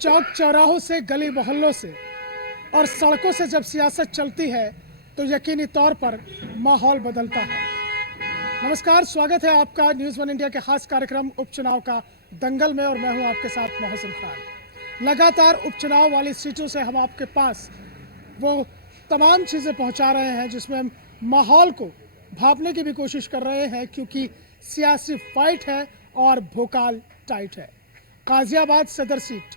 चौक चौराहों से, गली मोहल्लों से और सड़कों से जब सियासत चलती है तो यकीनी तौर पर माहौल बदलता है। नमस्कार, स्वागत है आपका न्यूज़ वन इंडिया के खास कार्यक्रम उपचुनाव का दंगल में और मैं हूं आपके साथ मोहसिन खान। लगातार उपचुनाव वाली सीटों से हम आपके पास वो तमाम चीज़ें पहुंचा रहे हैं जिसमें हम माहौल को भांपने की भी कोशिश कर रहे हैं, क्योंकि सियासी फाइट है और भोकाल टाइट है। गाजियाबाद सदर सीट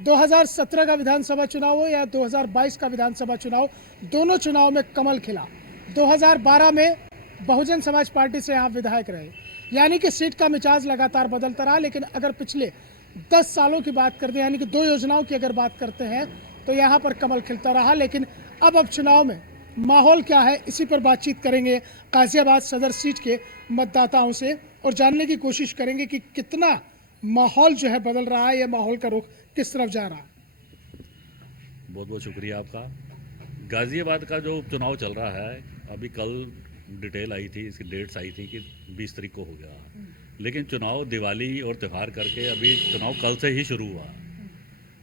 2017 का विधानसभा चुनाव हो या 2022 का विधानसभा चुनाव, दोनों चुनाव में कमल खिला। 2012 में बहुजन समाज पार्टी से आप विधायक रहे, यानी कि सीट का मिजाज लगातार बदलता रहा। लेकिन अगर पिछले 10 सालों की बात करते हैं, यानी कि 2 योजनाओं की अगर बात करते हैं, तो यहाँ पर कमल खिलता रहा। लेकिन अब चुनाव में माहौल क्या है, इसी पर बातचीत करेंगे गाजियाबाद सदर सीट के मतदाताओं से और जानने की कोशिश करेंगे कि कितना माहौल जो है बदल रहा है, या माहौल का रुख किस तरफ जा रहा है। बहुत बहुत शुक्रिया आपका। गाज़ियाबाद का जो उपचुनाव चल रहा है, अभी कल डिटेल आई थी, इसकी डेट्स आई थी कि 20 तारीख को हो गया, लेकिन चुनाव दिवाली और त्यौहार करके अभी चुनाव कल से ही शुरू हुआ।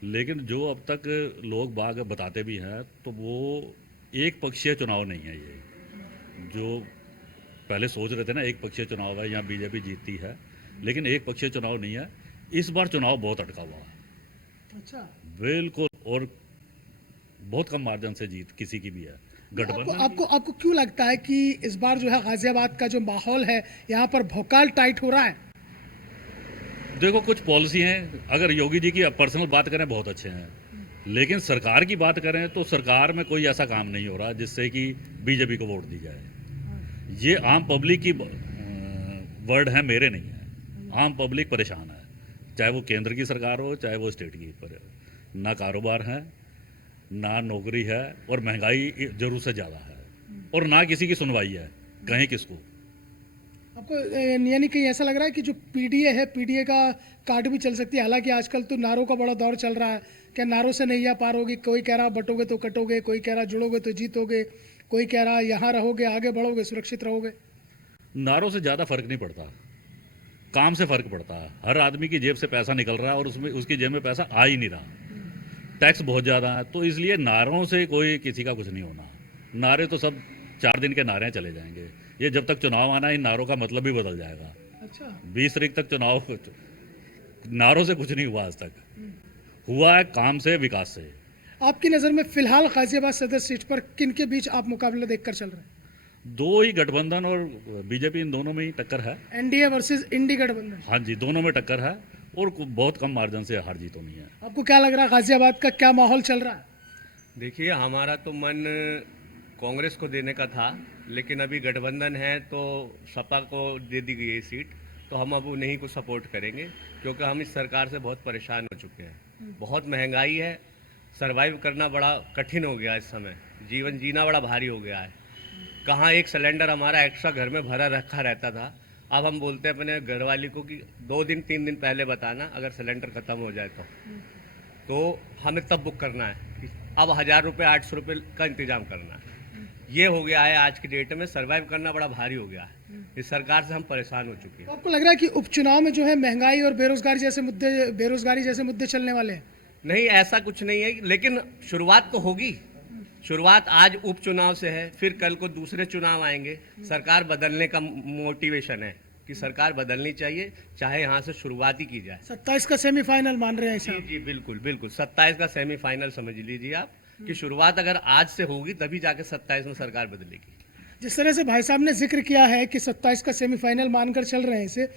लेकिन जो अब तक लोग बाग बताते भी हैं तो वो एक पक्षीय चुनाव नहीं है। ये जो पहले सोच रहे थे ना एक पक्षीय चुनाव है, यहाँ बीजेपी जीतती है, लेकिन एक पक्षीय चुनाव नहीं है। इस बार चुनाव बहुत अटका हुआ है। अच्छा, बिल्कुल, और बहुत कम मार्जिन से जीत किसी की भी है। गठबंधन आपको क्यों लगता है कि इस बार जो है गाजियाबाद का जो माहौल है यहाँ पर भोकाल टाइट हो रहा है? देखो, कुछ पॉलिसी हैं, अगर योगी जी की पर्सनल बात करें बहुत अच्छे हैं, लेकिन सरकार की बात करें तो सरकार में कोई ऐसा काम नहीं हो रहा जिससे कि बीजेपी को वोट दी जाए। ये आम पब्लिक की वर्ड है, मेरे नहीं है। आम पब्लिक परेशान है, चाहे वो केंद्र की सरकार हो चाहे वो स्टेट की। पर ना कारोबार है, ना नौकरी है, और महंगाई जरूर से ज़्यादा है, और ना किसी की सुनवाई है, कहीं किसको। आपको यानी कि ऐसा लग रहा है कि जो पीडीए है, पीडीए का कार्ड भी चल सकती है। हालांकि आजकल तो नारों का बड़ा दौर चल रहा है, क्या नारों से नैया पार होगी। कोई कह रहा बटोगे तो कटोगे, कोई कह रहा जुड़ोगे तो जीतोगे, कोई कह रहा यहाँ रहोगे, आगे बढ़ोगे, सुरक्षित रहोगे। नारों से ज़्यादा फर्क नहीं पड़ता, काम से फर्क पड़ता है। हर आदमी की जेब से पैसा निकल रहा है और उसमें उसकी जेब में पैसा आ ही नहीं रहा। टैक्स बहुत ज़्यादा है, तो इसलिए नारों से कोई किसी का कुछ नहीं होना। नारे तो सब 4 दिन के नारे चले जाएंगे। ये जब तक चुनाव आना, इन नारों का मतलब भी बदल जाएगा। अच्छा, 20 तारीख तक चुनाव, नारों से कुछ नहीं हुआ आज तक, हुआ है काम से, विकास से। आपकी नज़र में फिलहाल गाजियाबाद सदर सीट पर किन के बीच आप मुकाबला देखकर चल रहे हैं? दो ही गठबंधन और बीजेपी, इन दोनों में ही टक्कर है। एनडीए वर्सेस इंडी गठबंधन। हाँ जी, दोनों में टक्कर है, और बहुत कम मार्जिन से हार जीत होनी है। आपको क्या लग रहा है, गाजियाबाद का क्या माहौल चल रहा है? देखिए, हमारा तो मन कांग्रेस को देने का था, लेकिन अभी गठबंधन है तो सपा को दे दी गई है सीट, तो हम अब उन्हीं को सपोर्ट करेंगे, क्योंकि हम इस सरकार से बहुत परेशान हो चुके हैं। बहुत महंगाई है, सरवाइव करना बड़ा कठिन हो गया, इस समय जीवन जीना बड़ा भारी हो गया है। कहाँ एक सिलेंडर हमारा एक्स्ट्रा घर में भरा रखा रहता था, अब हम बोलते हैं अपने घरवाली को कि 2 दिन 3 दिन पहले बताना अगर सिलेंडर ख़त्म हो जाए तो हमें तब बुक करना है। अब 1000 रुपये 800 रुपये का इंतजाम करना है। ये हो गया है आज की डेट में, सर्वाइव करना बड़ा भारी हो गया है। इस सरकार से हम परेशान हो चुके हैं। आपको लग रहा है कि उपचुनाव में जो है महंगाई और बेरोजगारी जैसे मुद्दे चलने वाले हैं? नहीं, ऐसा कुछ नहीं है, लेकिन शुरुआत तो होगी। शुरुआत आज उपचुनाव से है, फिर कल को दूसरे चुनाव आएंगे। सरकार बदलने का मोटिवेशन है कि सरकार बदलनी चाहिए, चाहे यहाँ से शुरुआत ही की जाए। 27 का सेमीफाइनल मान रहे हैं जी साहब? जी बिल्कुल बिल्कुल, 27 का सेमीफाइनल समझ लीजिए आप, कि शुरुआत अगर आज से होगी तभी जाके 27 में सरकार बदलेगी। जिस तरह से भाई साहब ने जिक्र किया है कि 27 का सेमीफाइनल मानकर चल रहे हैं इसे,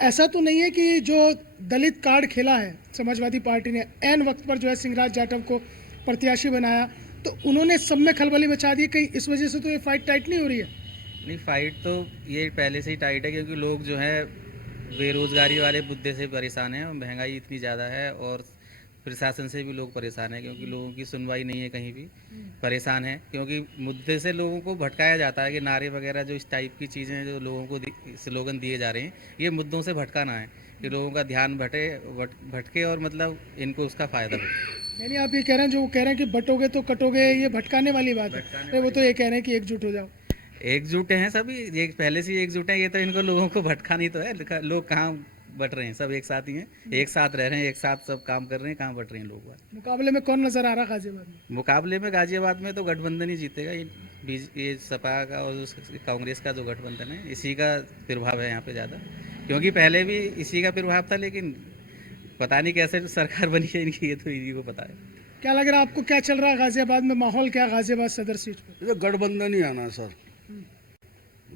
ऐसा तो नहीं है कि जो दलित कार्ड खेला है समाजवादी पार्टी ने, ऐन वक्त पर जो है सिंहराज जाटव को प्रत्याशी बनाया, तो उन्होंने सब में खलबली मचा दी। कहीं इस वजह से तो ये फाइट टाइट नहीं हो रही है? नहीं, फाइट तो ये पहले से ही टाइट है, क्योंकि लोग जो है बेरोज़गारी वाले मुद्दे से परेशान हैं, और महंगाई इतनी ज़्यादा है, और प्रशासन से भी लोग परेशान हैं, क्योंकि लोगों की सुनवाई नहीं है कहीं भी। परेशान है क्योंकि मुद्दे से लोगों को भटकाया जाता है, कि नारे वगैरह जो इस टाइप की चीज़ें जो लोगों को स्लोगन दिए जा रहे हैं, ये मुद्दों से भटकाना है, कि लोगों का ध्यान भटके और मतलब इनको उसका फ़ायदा हो। यानी आप ये कह रहे हैं, जो वो कह रहे हैं कि बटोगे तो कटोगे, ये भटकाने वाली बात है। अरे वो तो ये कह रहे हैं कि एकजुट हो जाओ। एकजुट हैं सभी, ये पहले से ही एकजुट हैं, ये तो इनको लोगों को भटकानी तो है। लोग कहाँ बट रहे हैं, सब एक साथ ही हैं, एक साथ रह रहे हैं, एक साथ सब काम कर रहे हैं, कहाँ बट रहे हैं लोग बात। मुकाबले में कौन नजर आ रहा गाजियाबाद में? मुकाबले में गाजियाबाद में तो गठबंधन ही जीतेगा, ये सपा का और कांग्रेस का जो गठबंधन है इसी का प्रभाव है यहाँ पे ज़्यादा, क्योंकि पहले भी इसी का प्रभाव था, लेकिन पता नहीं कैसे सरकार बनी है इनकी, ये तो इन्हीं को पता है। क्या लग रहा है आपको, क्या चल रहा है गाजियाबाद में, माहौल क्या गाजियाबाद सदर सीट पे? ये गठबंधन ही आना सर।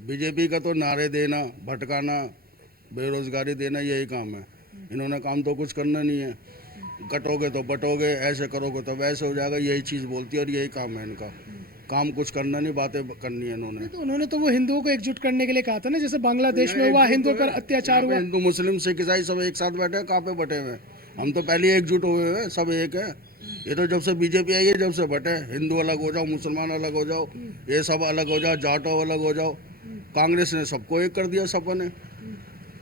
बीजेपी का तो नारे देना, भटकाना, बेरोजगारी देना, यही काम है। इन्होंने काम तो कुछ करना नहीं है। कटोगे तो बटोगे, ऐसे करोगे तो वैसे हो जाएगा, यही चीज़ बोलती है और यही काम है इनका। काम कुछ करना नहीं, बातें करनी है इन्होंने। तो उन्होंने तो वो हिंदुओं को एकजुट करने के लिए कहा था ना, जैसे बांग्लादेश में हुआ, हिंदुओं पर अत्याचार हुआ। हिंदू मुस्लिम सिख ईसाई सब एक साथ बैठे हैं, कहाँ पे बटे हुए हैं? हम तो पहले ही एकजुट हुए हैं, सब एक है। ये तो जब से बीजेपी आई है जब से बटे, हिंदू अलग हो जाओ, मुसलमान अलग हो जाओ, ये सब अलग हो जाओ, जाटो अलग हो जाओ। कांग्रेस ने सबको एक कर दिया, सपा ने।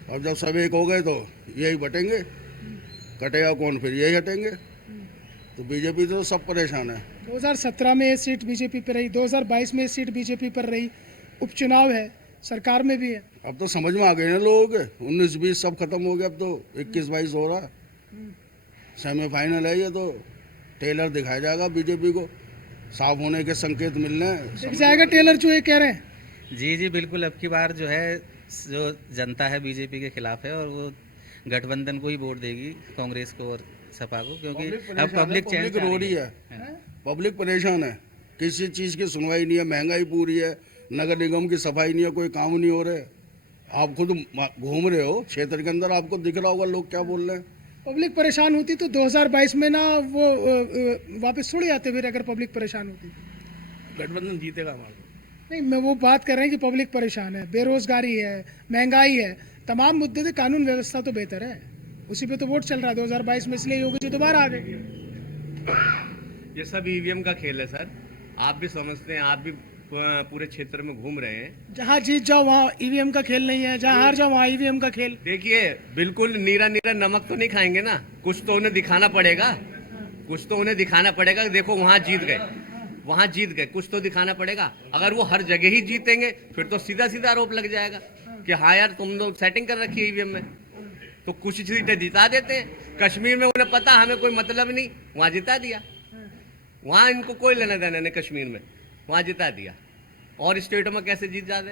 अब जब सब एक हो गए तो यही बटेंगे, कटेगा कौन, फिर यही हटेंगे। तो बीजेपी तो सब परेशान है। 2017 में ये सीट बीजेपी पर रही, 2022 में ये सीट बीजेपी पर रही, उपचुनाव है, सरकार में भी है। अब तो समझ में आ गए ना लोगों के, 19-20 सब खत्म हो गया, अब तो 21-22 हो रहा। सेमीफाइनल है ये, तो टेलर दिखाया जाएगा बीजेपी को, साफ होने के संकेत मिलने हैं। दिख जाएगा टेलर जो ये कह रहे हैं। जी जी बिल्कुल, अब की बार जो है जो जनता है बीजेपी के खिलाफ है और वो गठबंधन को ही वोट देगी, कांग्रेस को और सपा को, क्योंकि अब पब्लिक चैन रो रही है, पब्लिक परेशान है, किसी चीज़ की सुनवाई नहीं है, महंगाई पूरी है, नगर निगम की सफाई नहीं है, कोई काम नहीं हो रहे। आप खुद घूम रहे हो क्षेत्र के अंदर, आपको दिख रहा होगा लोग क्या बोल रहे हैं। पब्लिक परेशान होती तो 2022 में ना वो वापस थोड़ी आते फिर, अगर पब्लिक परेशान होती। गठबंधन जीतेगा हमारा। नहीं, मैं वो बात कर रहे हैं कि पब्लिक परेशान है, बेरोजगारी है, महंगाई है, तमाम मुद्दे थे। कानून व्यवस्था तो बेहतर है, उसी पे तो वोट चल रहा है 2022 में, इसलिए योगी जी दोबारा आ गए। ये सब ईवीएम का खेल है सर, आप भी समझते हैं, आप भी पूरे क्षेत्र में घूम रहे हैं। जहाँ जीत जाओ वहाँ ईवीएम का खेल नहीं है, जहाँ हार जाओ वहाँ ईवीएम का खेल। देखिए, बिल्कुल नीरा नीरा नमक तो नहीं खाएंगे ना, कुछ तो उन्हें दिखाना पड़ेगा, कुछ तो उन्हें दिखाना पड़ेगा कि देखो वहाँ जीत गए, वहाँ जीत गए, कुछ तो दिखाना पड़ेगा। अगर वो हर जगह ही जीतेंगे फिर तो सीधा सीधा आरोप लग जाएगा कि हाँ यार तुम लोग सेटिंग कर रखी है ईवीएम में। तो कुछ सीटें जिता देते हैं, कश्मीर में उन्हें पता हमें कोई मतलब नहीं, वहाँ जिता दिया, वहाँ इनको कोई लेना देना नहीं, कश्मीर में वहाँ जिता दिया। और स्टेटों में कैसे जीत जाते?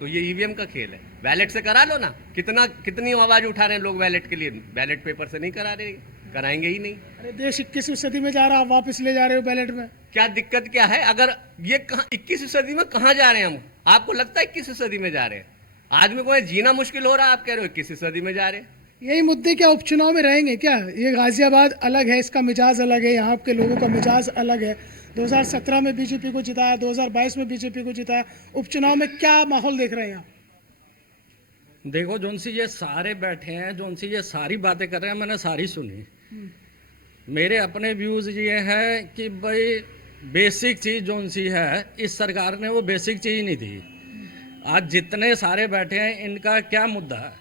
तो ये ईवीएम का खेल है। बैलेट से करा लो ना, कितनी आवाज उठा रहे हैं लोग बैलेट के लिए, बैलेट पेपर से नहीं करा रहे, कराएंगे ही नहीं। अरे देश 21वीं सदी में जा रहा, आप वापस ले जा रहे हो बैलेट में। क्या दिक्कत क्या है? अगर ये 21वीं सदी में कहाँ जा रहे हैं हम? आपको लगता है 21वीं सदी में जा रहे हैं? आदमी को जीना मुश्किल हो रहा है, आप कह रहे हो 21वीं सदी में जा रहे हैं। यही मुद्दे क्या उपचुनाव में रहेंगे क्या? ये गाजियाबाद अलग है, इसका मिजाज अलग है, यहाँ के लोगों का मिजाज अलग है। 2017 में बीजेपी को जिताया, 2022 में बीजेपी को जिताया, उपचुनाव में क्या माहौल देख रहे हैं आप? देखो जोन सी ये सारे बैठे हैं, जोन सी ये सारी बातें कर रहे हैं, मैंने सारी सुनी। मेरे अपने व्यूज ये हैं कि भाई बेसिक चीज़ जोन सी है इस सरकार ने वो बेसिक चीज़ नहीं दी। आज जितने सारे बैठे हैं इनका क्या मुद्दा है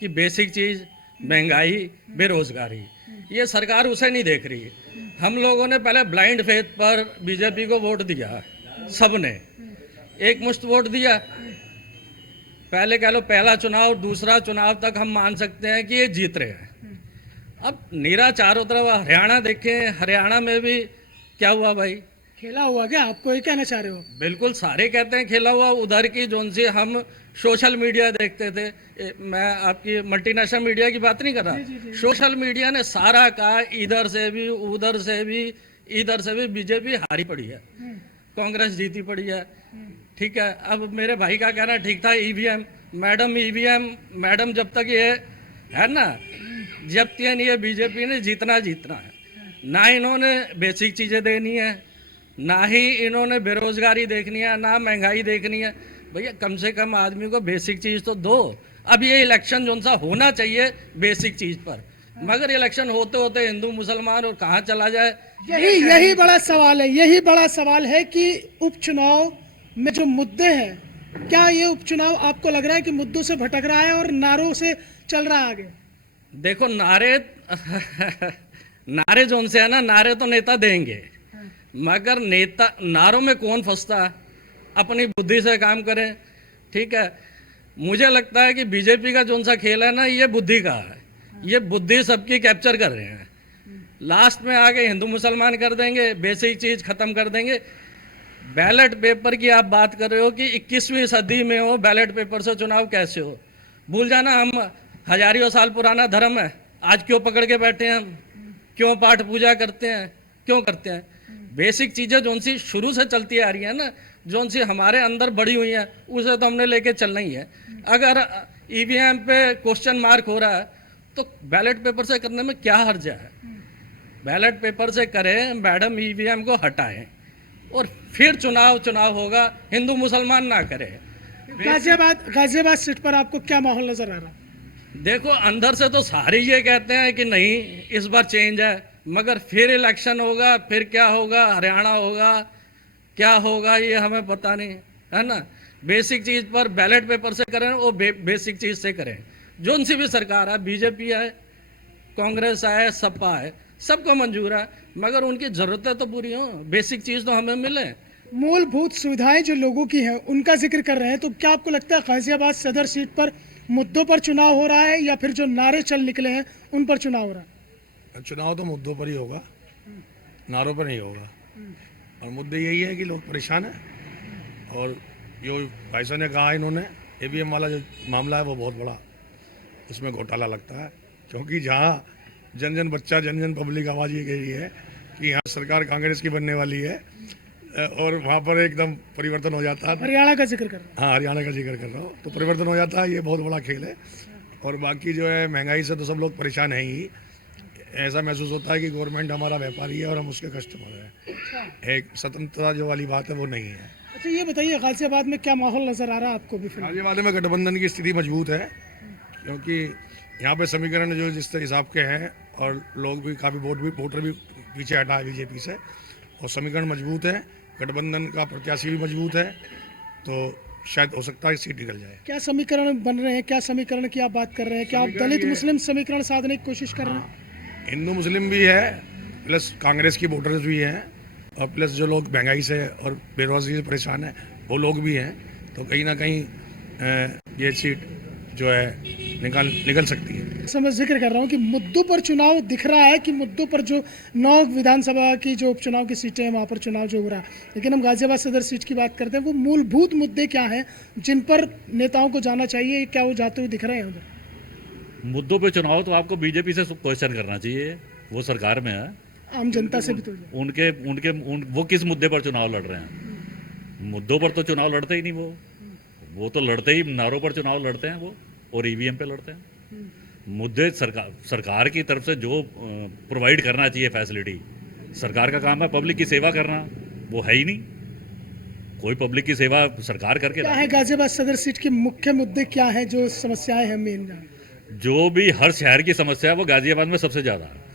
कि बेसिक चीज़, महंगाई, बेरोजगारी, ये सरकार उसे नहीं देख रही। हम लोगों ने पहले ब्लाइंड फेथ पर बीजेपी को वोट दिया, सबने एक मुश्त वोट दिया। पहले कह लो पहला चुनाव, दूसरा चुनाव तक हम मान सकते हैं कि ये जीत रहे हैं। अब नीरा चारों तरफ, हरियाणा देखें, हरियाणा में भी क्या हुआ भाई? खेला हुआ क्या? आपको ये कहना चाह रहे हो? बिल्कुल सारे कहते हैं खेला हुआ। उधर की जोन सी हम सोशल मीडिया देखते थे, मैं आपकी मल्टीनेशनल मीडिया की बात नहीं कर रहा, सोशल मीडिया ने सारा कहा, इधर से भी उधर से भी इधर से भी बीजेपी हारी पड़ी है, कांग्रेस जीती पड़ी है। ठीक है, अब मेरे भाई का कहना ठीक था, ईवीएम मैडम जब तक ये है ना, जब तक ये बीजेपी ने जीतना है, ना इन्होंने बेसिक चीज़ें देनी है, ना ही इन्होंने बेरोजगारी देखनी है, ना महंगाई देखनी है। भैया कम से कम आदमी को बेसिक चीज़ तो दो। अब ये इलेक्शन जो सा होना चाहिए बेसिक चीज़ पर, मगर इलेक्शन होते होते हिंदू मुसलमान और कहाँ चला जाए, यही बड़ा सवाल है। यही बड़ा सवाल है कि उपचुनाव में जो मुद्दे हैं, क्या ये उपचुनाव आपको लग रहा है कि मुद्दों से भटक रहा है और नारों से चल रहा है आगे? देखो नारे जोन से है ना, नारे तो नेता देंगे, मगर नेता नारों में कौन फंसता है? अपनी बुद्धि से काम करें। ठीक है, मुझे लगता है कि बीजेपी का जो सा खेल है ना, ये बुद्धि का है। ये बुद्धि सबकी कैप्चर कर रहे हैं। लास्ट में आके हिंदू मुसलमान कर देंगे, बेसिक चीज़ ख़त्म कर देंगे। बैलेट पेपर की आप बात कर रहे हो कि 21वीं सदी में हो बैलेट पेपर से चुनाव कैसे हो। भूल जाना, हम हजारियों साल पुराना धर्म है, आज क्यों पकड़ के बैठे हैं हम, क्यों पाठ पूजा करते हैं, क्यों करते हैं। बेसिक चीज़ें जो सी शुरू से चलती आ रही है ना, जो सी हमारे अंदर बड़ी हुई हैं, उसे तो हमने लेके चलना ही है। अगर ईवीएम पे क्वेश्चन मार्क हो रहा है तो बैलेट पेपर से करने में क्या हर्ज है। बैलेट पेपर से करें मैडम, ईवीएम को हटाएं और फिर चुनाव होगा। हिंदू मुसलमान ना करे। गाजियाबाद सीट पर आपको क्या माहौल नजर आ रहा है? देखो, अंदर से तो सारे ये कहते हैं कि नहीं इस बार चेंज है, मगर फिर इलेक्शन होगा, फिर क्या होगा, हरियाणा होगा, क्या होगा ये हमें पता नहीं है ना। बेसिक चीज़ पर बैलेट पेपर से करें, वो बेसिक चीज़ से करें। जो उनसी भी सरकार है, बीजेपी है, कांग्रेस है, सपा है, सबको मंजूर है, मगर उनकी ज़रूरतें तो पूरी हों, बेसिक चीज़ तो हमें मिले। मूलभूत सुविधाएं जो लोगों की हैं उनका जिक्र कर रहे हैं, तो क्या आपको लगता है गाजियाबाद सदर सीट पर मुद्दों पर चुनाव हो रहा है या फिर जो नारे चल निकले हैं उन पर चुनाव हो रहा है? चुनाव तो मुद्दों पर ही होगा, नारों पर नहीं होगा। और मुद्दे यही है कि लोग परेशान हैं, और जो भाई साहब ने कहा इन्होंने ईवीएम वाला जो मामला है वो बहुत बड़ा उसमें घोटाला लगता है, क्योंकि जहाँ जन जन बच्चा, जन जन पब्लिक आवाज़ ये कह रही है कि यहाँ सरकार कांग्रेस की बनने वाली है, और वहाँ पर एकदम परिवर्तन हो जाता है। हरियाणा का जिक्र कर रहे हैं। हाँ, हरियाणा का जिक्र कर रहा हूँ, तो परिवर्तन हो जाता है। ये बहुत बड़ा खेल है। और बाकी जो है महंगाई से तो सब लोग परेशान हैं ही। ऐसा महसूस होता है कि गवर्नमेंट हमारा व्यापारी है और हम उसके कस्टमर हैं। एक स्वतंत्रता जो वाली बात है वो नहीं है। अच्छा, ये बताइए गाजियाबाद में क्या माहौल नजर आ रहा है आपको भी? फिलहाल गाजियाबाद में गठबंधन की स्थिति मजबूत है, क्योंकि यहाँ पे समीकरण जो जिस हिसाब के हैं, और लोग भी काफ़ी वोटर भी पीछे हटा है बीजेपी से, और समीकरण मजबूत है, गठबंधन का प्रत्याशी भी मजबूत है, तो शायद हो सकता है सीट निकल जाए। क्या समीकरण बन रहे हैं? क्या समीकरण की आप बात कर रहे हैं? क्या आप दलित मुस्लिम समीकरण साधने की कोशिश कर रहे हैं? हिंदू मुस्लिम भी है, प्लस कांग्रेस की वोटर्स भी हैं, और प्लस जो लोग महंगाई से और बेरोजगारी से परेशान हैं वो लोग भी हैं। तो कहीं ना कहीं ये सीट जो है निकल सकती है। मैं जिक्र कर रहा हूँ कि मुद्दों पर चुनाव दिख रहा है, कि मुद्दों पर जो 9 विधानसभा की जो उपचुनाव की सीटें हैं वहाँ पर चुनाव जो हो रहा है, लेकिन हम गाजियाबाद सदर सीट की बात करते हैं, वो मूलभूत मुद्दे क्या हैं जिन पर नेताओं को जाना चाहिए? क्या वो जाते हुए दिख रहे हैं उधर? मुद्दों पे चुनाव तो आपको बीजेपी से क्वेश्चन करना चाहिए, वो सरकार में है। आम जनता से भी तो वो किस मुद्दे पर चुनाव लड़ रहे हैं? मुद्दों पर तो चुनाव लड़ते ही नहीं। वो तो लड़ते ही नारों पर चुनाव लड़ते हैं वो, और ईवीएम पे लड़ते हैं। मुद्दे सरकार की तरफ से जो प्रोवाइड करना चाहिए फैसिलिटी, सरकार का काम है पब्लिक की सेवा करना, वो है ही नहीं। कोई पब्लिक की सेवा सरकार करके क्या है? गाजियाबाद सदर सीट के मुख्य मुद्दे क्या हैं, जो समस्याएं हैं मेन? जो भी हर शहर की समस्या है वो गाजियाबाद में सबसे ज़्यादा है।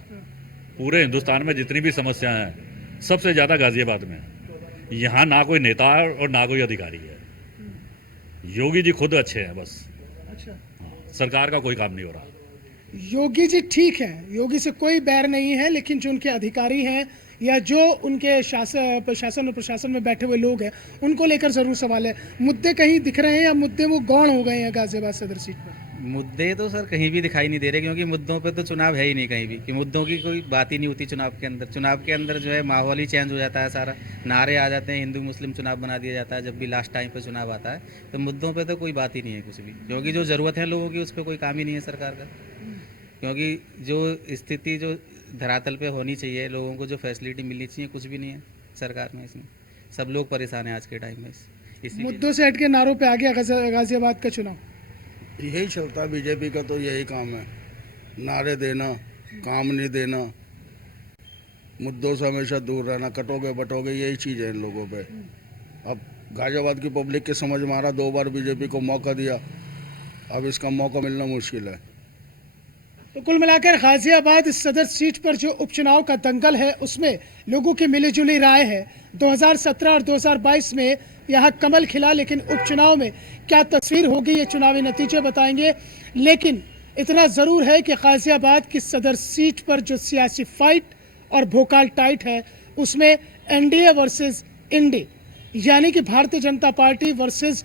पूरे हिंदुस्तान में जितनी भी समस्याएं हैं सबसे ज़्यादा गाजियाबाद में है। यहाँ ना कोई नेता है और ना कोई अधिकारी है। योगी जी खुद अच्छे हैं बस। अच्छा, हाँ, सरकार का कोई काम नहीं हो रहा। योगी जी ठीक है, योगी से कोई बैर नहीं है, लेकिन जो उनके अधिकारी हैं या जो उनके शासन और प्रशासन में बैठे हुए लोग हैं उनको लेकर जरूर सवाल है। मुद्दे कहीं दिख रहे हैं या मुद्दे वो गौण हो गए हैं गाजियाबाद सदर सीट पर? मुद्दे तो सर कहीं भी दिखाई नहीं दे रहे, क्योंकि मुद्दों पे तो चुनाव है ही नहीं कहीं भी, कि मुद्दों की कोई बात ही नहीं होती चुनाव के अंदर। चुनाव के अंदर जो है माहौल ही चेंज हो जाता है सारा, नारे आ जाते हैं, हिंदू मुस्लिम चुनाव बना दिया जाता है जब भी लास्ट टाइम पे चुनाव आता है। तो मुद्दों पे तो कोई बात ही नहीं है कुछ भी, क्योंकि जो ज़रूरत है लोगों की उस पर कोई काम ही नहीं है सरकार का। क्योंकि जो स्थिति जो धरातल पे होनी चाहिए, लोगों को जो फैसिलिटी मिलनी चाहिए, कुछ भी नहीं है सरकार में। इसमें सब लोग परेशान हैं आज के टाइम में। इसी मुद्दों से हट के नारों पे आ गया गाजियाबाद का चुनाव। यही चलता है, बीजेपी का तो यही काम है, नारे देना, काम नहीं देना, मुद्दों से हमेशा दूर रहना, कटोगे बटोगे, यही चीज़ है इन लोगों पे। अब गाजियाबाद की पब्लिक के समझ में आ रहा, 2 बार बीजेपी को मौका दिया, अब इसका मौका मिलना मुश्किल है। तो कुल मिलाकर गाजियाबाद सदर सीट पर जो उपचुनाव का दंगल है उसमें लोगों की मिलीजुली राय है। 2017 और 2022 में यहाँ कमल खिला, लेकिन उपचुनाव में क्या तस्वीर होगी ये चुनावी नतीजे बताएंगे। लेकिन इतना ज़रूर है कि गाजियाबाद की सदर सीट पर जो सियासी फाइट और भोकाल टाइट है उसमें एनडीए वर्सेस इंडी, यानी कि Bharatiya Janata party versus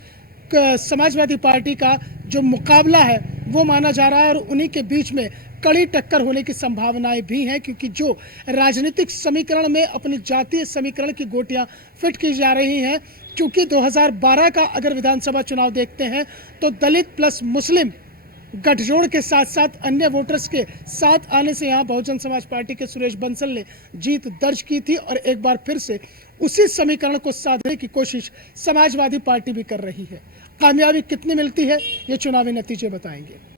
Samajwadi party का जो मुकाबला है वो माना जा रहा है, और उन्हीं के बीच में कड़ी टक्कर होने की संभावनाएं भी हैं, क्योंकि जो राजनीतिक समीकरण में अपनी जातीय समीकरण की गोटियां फिट की जा रही हैं, क्योंकि 2012 का अगर विधानसभा चुनाव देखते हैं तो दलित प्लस मुस्लिम गठजोड़ के साथ साथ अन्य वोटर्स के साथ आने से यहाँ बहुजन समाज पार्टी के सुरेश बंसल ने जीत दर्ज की थी, और एक बार फिर से उसी समीकरण को साधने की कोशिश समाजवादी पार्टी भी कर रही है। कामयाबी कितनी मिलती है ये चुनावी नतीजे बताएंगे।